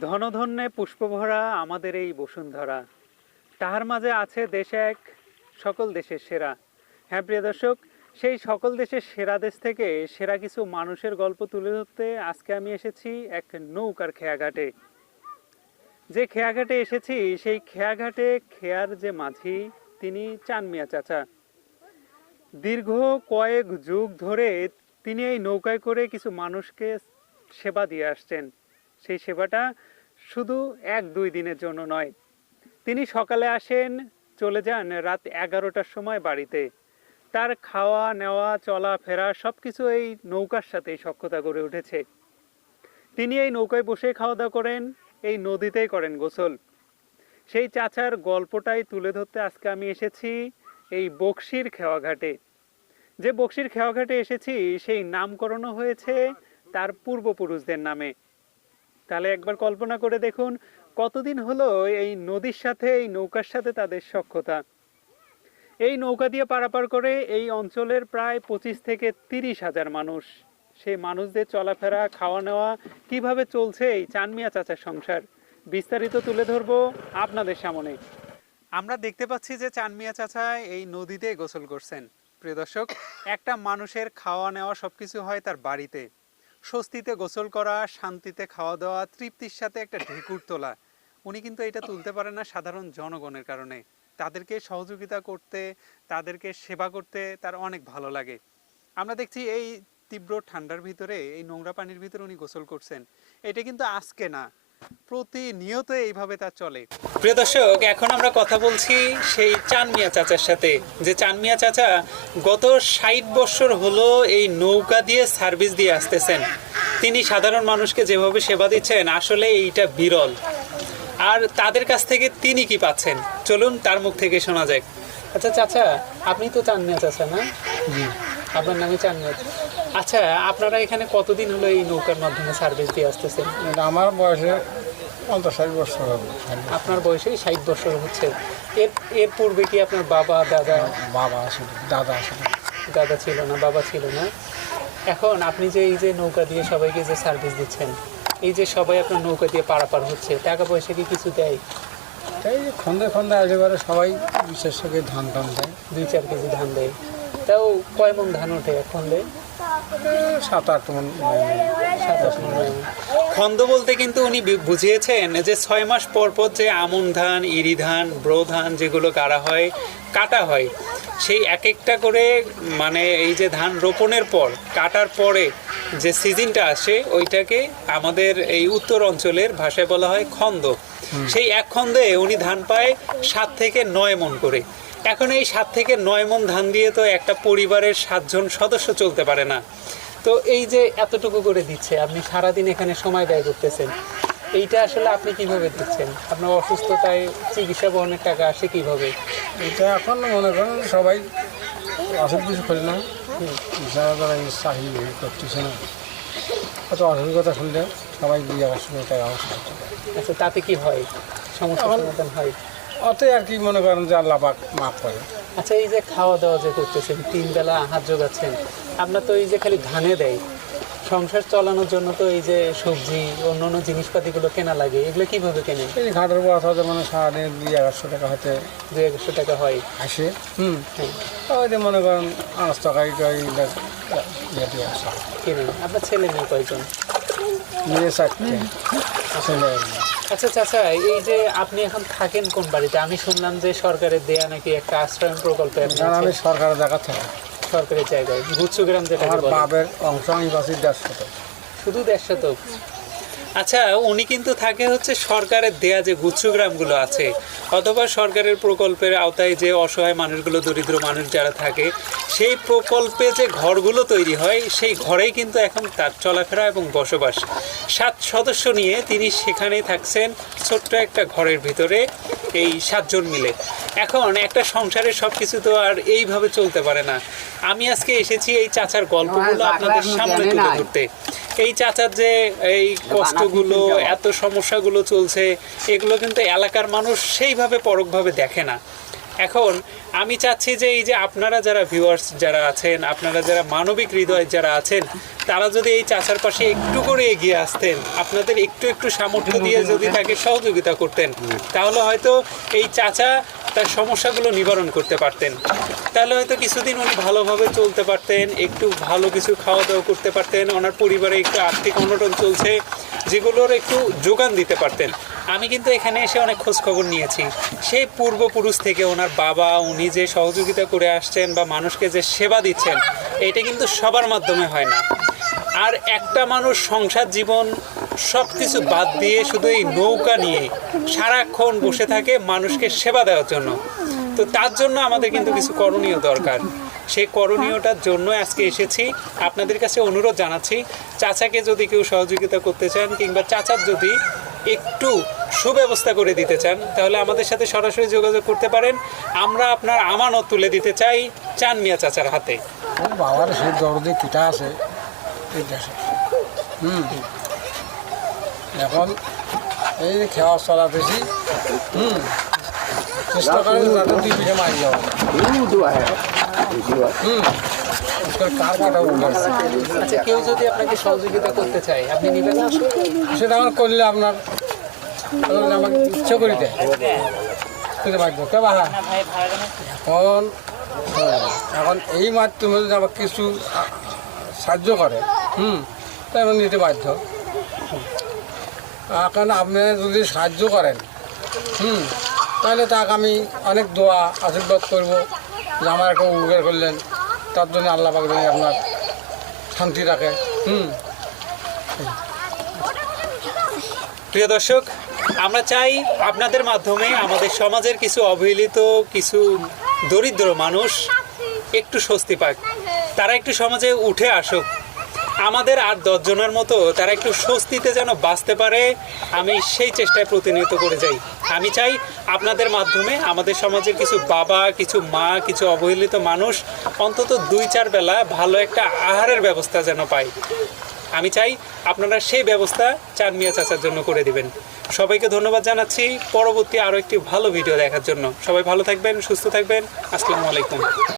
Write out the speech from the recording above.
ধনধন্যে পুষ্পভরা আমাদের এই বসুন্ধরা। তাহার মাঝে আছে দেশ এক, সকল দেশের সেরা। হ্যাঁ প্রিয় দর্শক, সেই সকল দেশের সেরা দেশ থেকে সেরা কিছু মানুষের গল্প তুলে ধরতে আজকে আমি এসেছি এক নৌকার খেয়াঘাটে। যে খেয়াঘাটে এসেছি, সেই খেয়াঘাটে খেয়ার যে মাঝি, তিনি চানমিয়া চাচা। দীর্ঘ কয়েক যুগ ধরে তিনি এই নৌকায় করে কিছু মানুষকে সেবা দিয়ে আসছেন। সেই সেবাটা শুধু এক, দুই দিনের জন্য নয়। তিনি সকালে আসেন, চলে যান রাত এগারোটার সময় বাড়িতে। তার খাওয়া, নেওয়া চলাফেরা সব কিছু এই নৌকার সাথে সক্ষতা গড়ে উঠেছে। তিনি এই নৌকায় বসে খাওয়া দাওয়া করেন, এই নদীতেই করেন গোসল। সেই চাচার গল্পটাই তুলে ধরতে আজকে আমি এসেছি এই বক্সির খেওয়াঘাটে। যে বক্সির খেওয়াঘাটে এসেছি, সেই নামকরণও হয়েছে তার পূর্বপুরুষদের নামে। তাহলে একবার কল্পনা করে দেখুন কতদিন হলো এই নদীর সাথে, এই নৌকার সাথে তাদের সক্ষতা এই নৌকা দিয়ে পারাপার করে এই অঞ্চলের প্রায় পঁচিশ থেকে তিরিশ হাজার মানুষ। সেই মানুষদের চলাফেরা খাওয়া নেওয়া কীভাবে চলছে এই চানমিয়া চাচার সংসার, বিস্তারিত তুলে ধরবো আপনাদের সামনে। আমরা দেখতে পাচ্ছি যে চানমিয়া চাচা এই নদীতে গোসল করছেন। প্রিয় দর্শক, একটা মানুষের খাওয়া নেওয়া সবকিছু হয় তার বাড়িতে। স্বস্তিতে গোসল করা, শান্তিতে খাওয়া দাওয়া তৃপ্তির সাথে একটা ঢেকুর তোলা। উনি কিন্তু এটা তুলতে পারে না সাধারণ জনগণের কারণে। তাদেরকে সহযোগিতা করতে, তাদেরকে সেবা করতে তার অনেক ভালো লাগে। আমরা দেখছি এই তীব্র ঠান্ডার ভিতরে, এই নোংরা পানির ভিতরে উনি গোসল করছেন। এটা কিন্তু আজকে না। প্রতিনিয়ত এইভাবে তা চলে। প্রিয় দর্শক এখন আমরা কথা বলছি সেই চানমিয়া চাচার সাথে। যে চানমিয়া চাচা গত ষাট বছর হলো এই নৌকা দিয়ে সার্ভিস দিয়ে আসতেছেন। তিনি সাধারণ মানুষকে যেভাবে সেবা দিচ্ছেন আসলে এইটা বিরল। আর তাদের কাছ থেকে তিনি কি পাচ্ছেন? চলুন তার মুখ থেকে শোনা যাক। আচ্ছা চাচা আপনি তো চানমিয়া চাচা না? আপনার নামে চানমিয়া। আচ্ছা আপনারা এখানে কতদিন হলো এই নৌকার মাধ্যমে সার্ভিস দিয়ে আসতেছেন? আমার বয়সে পঞ্চাশ ষাট বছর হবে। আপনার বয়সে ষাট বছর হচ্ছে। এর এর পূর্বে কি আপনার বাবা দাদা? বাবা আসলে দাদা আসলে। দাদা ছিল না বাবা ছিল না। এখন আপনি যে এই যে নৌকা দিয়ে সবাইকে যে সার্ভিস দিচ্ছেন এই যে সবাই আপনার নৌকা দিয়ে পারাপার হচ্ছে টাকা পয়সা কি কিছু দেয়? তাই খন্দে খন্দে একেবারে সবাই বিশেষ করে ধান টান দেয়। দুই চার কেজি ধান দেয়। তাও কয় মন ধান ওঠে এখন দেয় এ, সাত আট মন খন্দ বলতে কিন্তু উনি বুঝিয়েছেন যে ছয় মাস পর পর যে আমন ধান ইরি ধান ব্রো ধান যেগুলো গাড়া হয় কাটা হয় সেই এক একটা করে মানে এই যে ধান রোপণের পর কাটার পরে যে সিজনটা আসে ওইটাকে আমাদের এই উত্তর অঞ্চলের ভাষায় বলা হয় খন্দ। সেই এক খন্দে উনি ধান পায় সাত থেকে নয় মন করে। এখন এই সাত থেকে নয় মন ধান দিয়ে তো একটা পরিবারের সাতজন সদস্য চলতে পারে না। তো এই যে এতটুকু করে দিচ্ছে আপনি সারাদিন এখানে সময় ব্যয় করতেছেন এইটা আসলে আপনি কীভাবে দিচ্ছেন? আপনার অসুস্থতায় চিকিৎসা বহনের টাকা আসে কীভাবে? এটা এখন মনে করেন সবাই অসুখ কিছু করি না। যারা যারা এই করতেছে না অত অসুবিধা শুনলে সবাই শুনে টাকা আচ্ছা তাতে কি হয়? সমস্যা সমাধান হয়? অত আর কি মনে করেন যে আল্লাহ পাক মাফ করে আচ্ছা এই যে খাওয়া দাওয়া যে করতেছেন তিন বেলা আহার যোগাচ্ছেন আপনার তো এই যে খালি ধানে দেয় সংসার চালানোর জন্য তো এই যে সবজি অন্য অন্য জিনিসপাতিগুলো কেনা লাগে এগুলো কীভাবে কেনেন? এই ঘাটের পর অথবা মানে সারাদিন দুই এগারোশো টাকা হয়তো দুই একশো টাকা হয়। আসে। হুম। হ্যাঁ। ওই যে মনে করেন আনাজ তরকারি ইয়ে দিয়ে আসা। কেনেন। আপনার ছেলে মেয়ে কয়জন? নিয়ে আচ্ছা চাচা এই যে আপনি এখন থাকেন কোন বাড়িতে? আমি শুনলাম যে সরকারের দেয়া নাকি একটা আশ্রয়ন প্রকল্প আমি সরকারের জায়গা থাকি। সরকারের জায়গায় গুচ্ছগ্রাম যেটা আমার বাপের অংশ আমি বাসি টাকা শুধু দেড় শতক আচ্ছা উনি কিন্তু থাকে হচ্ছে সরকারের দেয়া যে গুচ্ছগ্রামগুলো আছে অথবা সরকারের প্রকল্পের আওতায় যে অসহায় মানুষগুলো দরিদ্র মানুষ যারা থাকে সেই প্রকল্পে যে ঘরগুলো তৈরি হয় সেই ঘরেই কিন্তু এখন তার চলাফেরা এবং বসবাস। সাত সদস্য নিয়ে তিনি সেখানেই থাকছেন ছোট্ট একটা ঘরের ভিতরে এই সাতজন মিলে। এখন একটা সংসারের সব কিছু তো আর এইভাবে চলতে পারে না। আমি আজকে এসেছি এই চাচার গল্পগুলো আপনাদের সামনে তুলে ধরতে। এই চাচার যে এই কষ্টগুলো এত সমস্যাগুলো চলছে এগুলো কিন্তু এলাকার মানুষ সেইভাবে পরকভাবে দেখে না। এখন আমি চাচ্ছি যে এই যে আপনারা যারা ভিউয়ার্স যারা আছেন আপনারা যারা মানবিক হৃদয় যারা আছেন তারা যদি এই চাচার পাশে একটু করে এগিয়ে আসতেন আপনাদের একটু একটু সামর্থ্য দিয়ে যদি তাকে সহযোগিতা করতেন তাহলে হয়তো এই চাচা তার সমস্যাগুলো নিবারণ করতে পারতেন। তাহলে হয়তো কিছুদিন উনি ভালোভাবে চলতে পারতেন একটু ভালো কিছু খাওয়া দাওয়া করতে পারতেন ওনার পরিবারে একটু আর্থিক অনটন চলছে যেগুলোর একটু যোগান দিতে পারতেন। আমি কিন্তু এখানে এসে অনেক খোঁজ খবর নিয়েছি। সেই পূর্বপুরুষ থেকে ওনার বাবা, উনি যে সহযোগিতা করে আসছেন বা মানুষকে যে সেবা দিচ্ছেন, এটা কিন্তু সবার মাধ্যমে হয় না। আর একটা মানুষ সংসার জীবন সব কিছু বাদ দিয়ে শুধু এই নৌকা নিয়ে সারাক্ষণ বসে থাকে মানুষকে সেবা দেওয়ার জন্য। তো তার জন্য আমাদের কিন্তু কিছু করণীয় দরকার। সেই করণীয়টার জন্য আজকে এসেছি। আপনাদের কাছে অনুরোধ জানাচ্ছি, চাচাকে যদি কেউ সহযোগিতা করতে চান কিংবা চাচার যদি একটু সুব্যবস্থা করে দিতে চান তাহলে আমাদের সাথে সরাসরি যোগাযোগ করতে পারেন। আমরা আপনার আমানত তুলে দিতে চাই চান মিয়া চাচার হাতে। বাবার সেই দরদে পিঠা আছে। হুম। এখন এই যে খেওয়া চলাতেছি হুম। চেষ্টা করে যাতে দুই পিঠে মারি যাওয়া হুম। কাটা আচ্ছা কেউ যদি আপনাকে সহযোগিতা করতে চায় আপনি সেটা আমার করলে আপনার ইচ্ছে করি এখন এখন এই মাধ্যমে যদি আমাকে কিছু সাহায্য করে। হুম তাই আমি নিতে বাধ্য। এখন আপনি যদি সাহায্য করেন, হুম, তাহলে তাকে আমি অনেক দোয়া, আশীর্বাদ করব যে আমার একটা উপকার করলেন। তার জন্য আল্লাহ পাক যদি আপনার শান্তি রাখে। হুম। প্রিয় দর্শক, আমরা চাই আপনাদের মাধ্যমে আমাদের সমাজের কিছু অবহেলিত, কিছু দরিদ্র মানুষ একটু স্বস্তি পাক। তারা একটু সমাজে উঠে আসুক। আমাদের আর দশজনের মতো তারা একটু স্বস্তিতে যেন বাঁচতে পারে, আমি সেই চেষ্টায় প্রতিনিয়ত করে যাই। আমি চাই আপনাদের মাধ্যমে আমাদের সমাজের কিছু বাবা, কিছু মা, কিছু অবহেলিত মানুষ অন্তত দুই চার বেলা ভালো একটা আহারের ব্যবস্থা যেন পায়। আমি চাই আপনারা সেই ব্যবস্থা চান মিয়া চাচার জন্য করে দিবেন। সবাইকে ধন্যবাদ জানাচ্ছি। পরবর্তী আরও একটি ভালো ভিডিও দেখার জন্য। সবাই ভালো থাকবেন, সুস্থ থাকবেন। আসসালামু আলাইকুম।